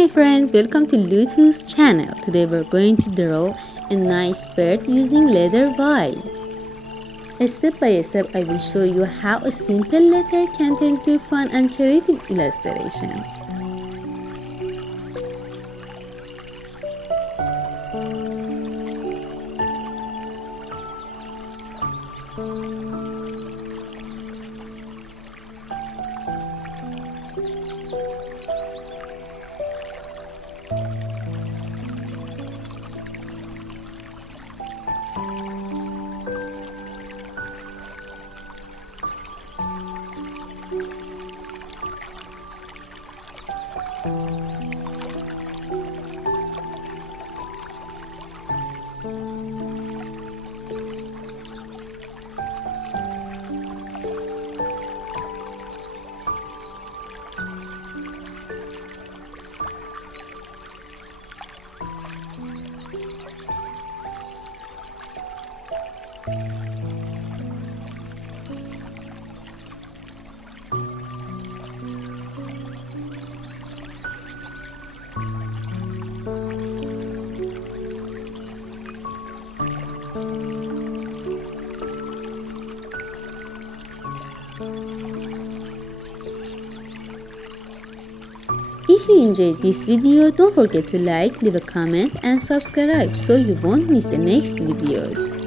my friends, welcome to Lutu's channel. Today we're going to draw a nice bird using letter Y. Step by step I will show you how a simple letter can turn into fun and creative illustration. If you enjoyed this video, don't forget to like, leave a comment and subscribe so you won't miss the next videos.